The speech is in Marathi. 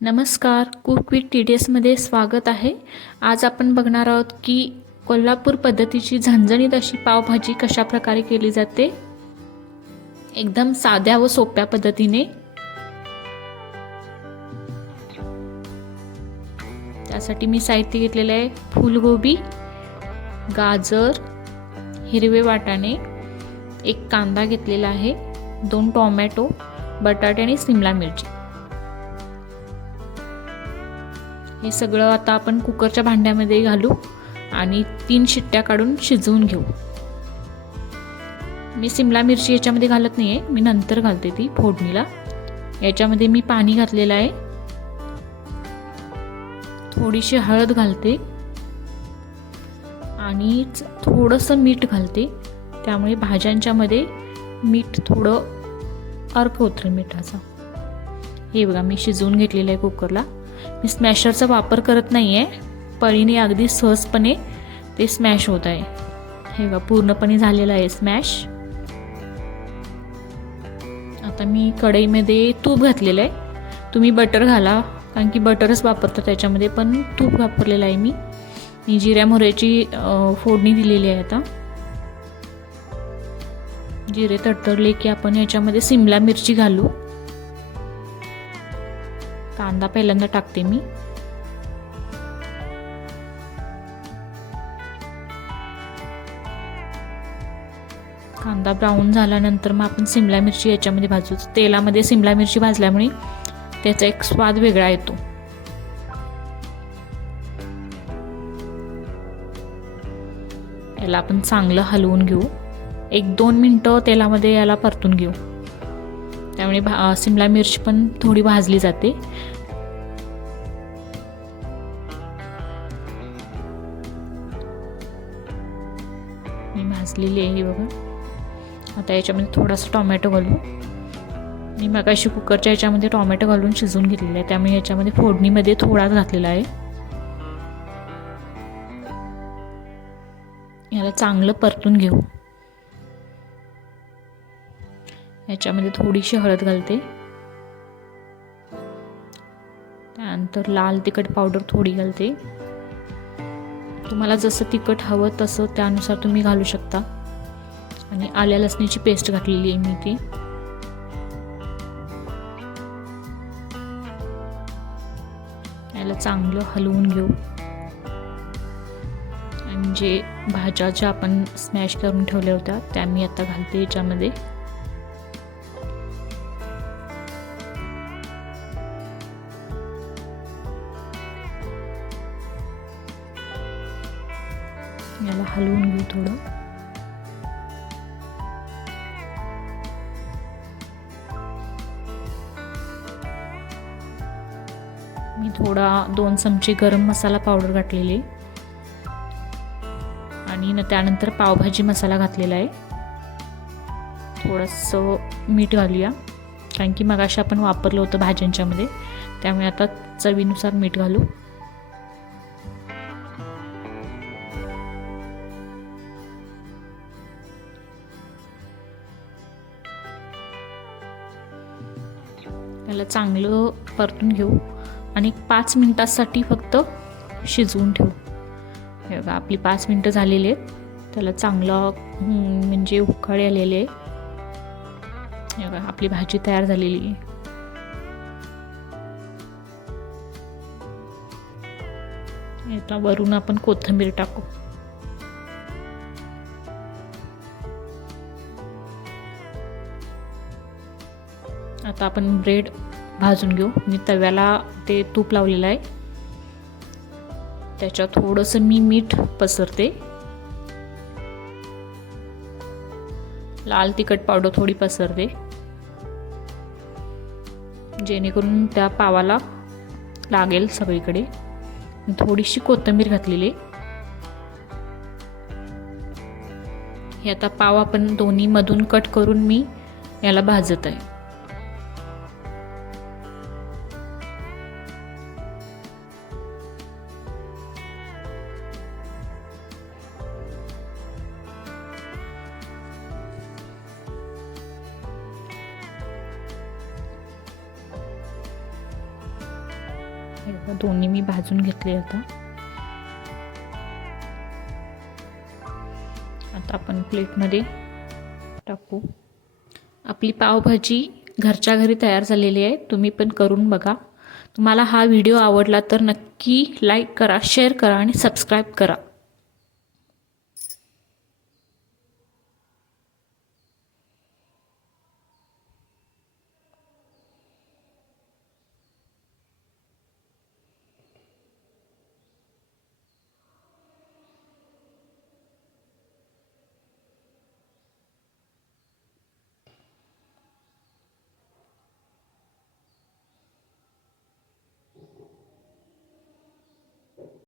नमस्कार कुक विथ टी डी एसमध्ये स्वागत आहे. आज आपण बघणार आहोत की कोल्हापूर पद्धतीची झणझणीत अशी पावभाजी कशा प्रकारे केली जाते? एकदम साध्या व सोप्या पद्धतीने. त्यासाठी मी साहित्य घेतलेलं आहे फुलगोबी गाजर हिरवे वाटाणे एक कांदा घेतलेला आहे दोन टोमॅटो बटाटे आणि सिमला मिरची. हे सगळं आता आपण कुकरच्या भांड्यामध्ये घालू आणि तीन शिट्ट्या काढून शिजवून घेऊ. मी सिमला मिरची याच्यामध्ये घालत नाही आहे मी नंतर घालते ती फोडणीला. याच्यामध्ये मी पाणी घातलेलं आहे. थोडीशी हळद घालते. आणि थोडंसं मीठ घालते. त्यामुळे भाज्यांच्यामध्ये मीठ थोडं अर्क होतं मिठाचं. हे बघा मी शिजवून घेतलेलं आहे कुकरला. मी स्मॅशरचा वापर करत नाही आहे पळीने अगदी सहजपणे ते स्मॅश होत आहे. हे बघा पूर्णपणे झालेलं आहे स्मॅश आता मी कढईमध्ये तूप घातलेलं आहे. तुम्ही बटर घाला कारण की बटरच वापरतो त्याच्यामध्ये पण तूप वापरलेलं आहे मी. मी जिऱ्या मोहऱ्याची फोडणी दिलेली आहे आता. जिरे तडतडले की आपण याच्यामध्ये सिमला मिरची घालू. कांदा पहिल्यांदा टाकते मी. कांदा ब्राऊन झाल्यानंतर मग आपण सिमला मिरची याच्यामध्ये भाजू. तेलामध्ये सिमला मिरची भाजल्यामुळे त्याचा एक स्वाद वेगळा येतो. याला आपण चांगलं हलवून घेऊ. एक दोन मिनटं तेलामध्ये याला परतून घेऊ. त्यामुळे भा सिमला मिरची पण थोडी भाजली जाते. मी भाजलेली आहे बघा. आता याच्यामध्ये थोडासा टोमॅटो घालू. मी मगाशी कुकरच्या याच्यामध्ये टोमॅटो घालून शिजवून घेतलेलं आहे. त्यामुळे याच्यामध्ये फोडणीमध्ये थोडाच घातलेला आहे. याला चांगलं परतून घेऊ. याच्यामध्ये थोडीशी हळद घालते. त्यानंतर लाल तिखट पावडर थोडी घालते. तुम्हाला जसं तिखट हवं तसं त्यानुसार तुम्ही घालू शकता. आणि आल्या लसणीची पेस्ट घातलेली आहे मी ती. याला चांगलं हलवून घेऊ. आणि जे भाज्या ज्या आपण स्मॅश करून ठेवल्या होत्या त्या मी आता घालते याच्यामध्ये. याला हलवून घेऊ थोडं. मी थोडा दोन चमचे गरम मसाला पावडर घातलेली. आणि न त्यानंतर पावभाजी मसाला घातलेला आहे. थोडंसं मीठ घालूया. कारण की मगाशी आपण वापरलं होतं भाज्यांच्यामध्ये. त्यामुळे आता चवीनुसार मीठ घालू. त्याला चांगलं परतून घेऊ आणि पाच मिनटासाठी फक्त शिजवून ठेवू. हे बघा आपली पाच मिनटं झालेली आहेत. त्याला चांगलं म्हणजे उकाळे आलेले हे बघा आपली भाजी तयार झालेली आहे. आता वरून आपण कोथिंबीर टाकू. आता आपण ब्रेड भाजून घेऊ. मी तव्याला ते तूप लावलेलं आहे. त्याच्यात थोडंसं मी मीठ पसरते. लाल तिखट पावडर थोडी पसरते. जेणेकरून त्या पावाला लागेल सगळीकडे. थोडीशी कोथिंबीर घातलेली. हे आता पाव आपण दोन्हीमधून कट करून मी याला भाजत आहे. हे बघा, दोन्ही मी भाजून घेतले आता. आता आपण प्लेटमध्ये टाकू. आपली पावभाजी घरच्या घरी तयार झालेली आहे. तुम्ही पण करून बघा. तुम्हाला हा व्हिडिओ आवडला तर नक्की लाईक करा शेअर करा आणि सबस्क्राईब करा.